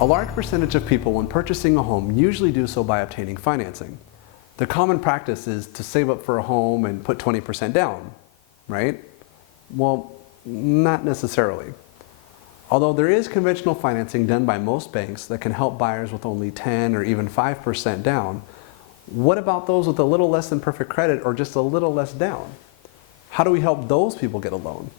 A large percentage of people when purchasing a home usually do so by obtaining financing. The common practice is to save up for a home and put 20% down, right? Well, not necessarily. Although there is conventional financing done by most banks that can help buyers with only 10 or even 5% down, what about those with a little less than perfect credit or just a little less down? How do we help those people get a loan?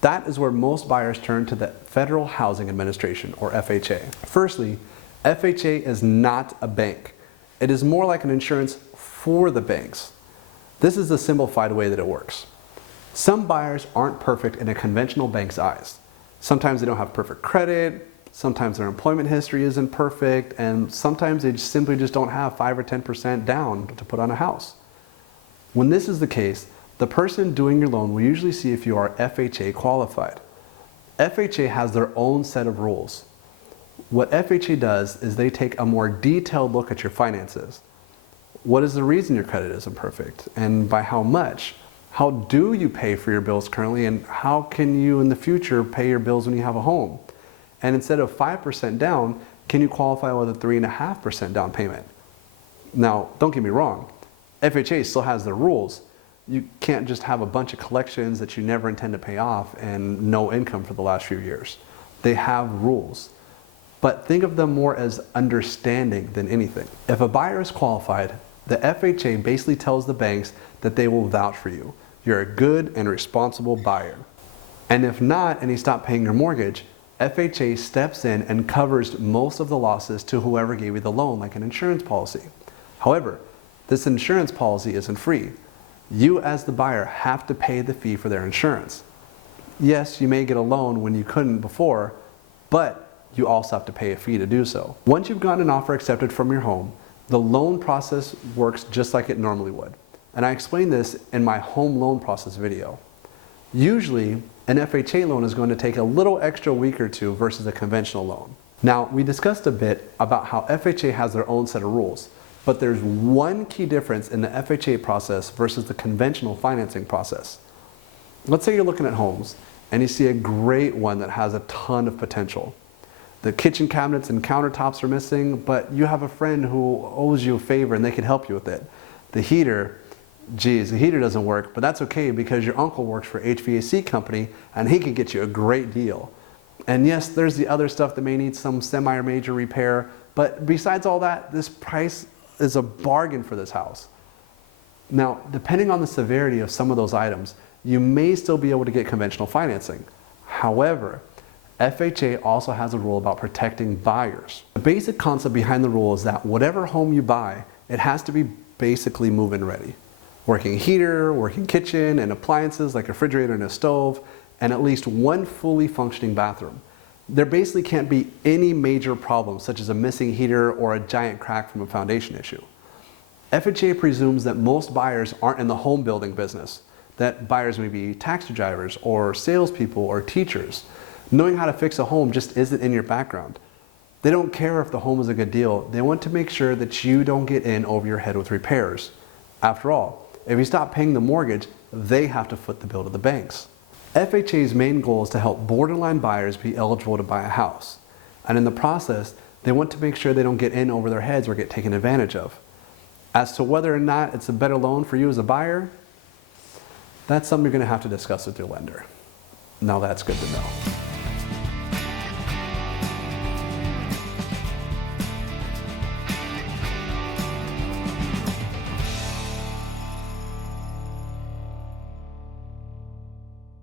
That is where most buyers turn to the Federal Housing Administration, or FHA. Firstly, FHA is not a bank. It is more like an insurance for the banks. This is the simplified way that it works. Some buyers aren't perfect in a conventional bank's eyes. Sometimes they don't have perfect credit, sometimes their employment history isn't perfect, and sometimes they simply just don't have 5 or 10% down to put on a house. When this is the case, the person doing your loan will usually see if you are FHA qualified. FHA has their own set of rules. What FHA does is they take a more detailed look at your finances. What is the reason your credit isn't perfect, and by how much? How do you pay for your bills currently, and how can you in the future pay your bills when you have a home? And instead of 5% down, can you qualify with a 3.5% down payment? Now, don't get me wrong, FHA still has their rules. You can't just have a bunch of collections that you never intend to pay off and no income for the last few years. They have rules. But think of them more as understanding than anything. If a buyer is qualified, the FHA basically tells the banks that they will vouch for you. You're a good and responsible buyer. And if not, and you stop paying your mortgage, FHA steps in and covers most of the losses to whoever gave you the loan, like an insurance policy. However, this insurance policy isn't free. You as the buyer have to pay the fee for their insurance. Yes, you may get a loan when you couldn't before, but you also have to pay a fee to do so. Once you've gotten an offer accepted from your home, the loan process works just like it normally would. And I explained this in my home loan process video. Usually, an FHA loan is going to take a little extra week or two versus a conventional loan. Now, we discussed a bit about how FHA has their own set of rules, but there's one key difference in the FHA process versus the conventional financing process. Let's say you're looking at homes and you see a great one that has a ton of potential. The kitchen cabinets and countertops are missing, but you have a friend who owes you a favor and they can help you with it. The heater, geez, the heater doesn't work, but that's okay because your uncle works for HVAC company and he can get you a great deal. And yes, there's the other stuff that may need some semi or major repair, but besides all that, this price is a bargain for this house. Now, depending on the severity of some of those items, you may still be able to get conventional financing. However, FHA also has a rule about protecting buyers. The basic concept behind the rule is that whatever home you buy, it has to be basically move-in ready. Working heater, working kitchen, and appliances like a refrigerator and a stove, and at least one fully functioning bathroom. There basically can't be any major problems such as a missing heater or a giant crack from a foundation issue. FHA presumes that most buyers aren't in the home building business, that buyers may be taxi drivers or salespeople or teachers. Knowing how to fix a home just isn't in your background. They don't care if the home is a good deal. They want to make sure that you don't get in over your head with repairs. After all, if you stop paying the mortgage, they have to foot the bill to the banks. FHA's main goal is to help borderline buyers be eligible to buy a house. And in the process, they want to make sure they don't get in over their heads or get taken advantage of. As to whether or not it's a better loan for you as a buyer, that's something you're going to have to discuss with your lender. Now that's good to know.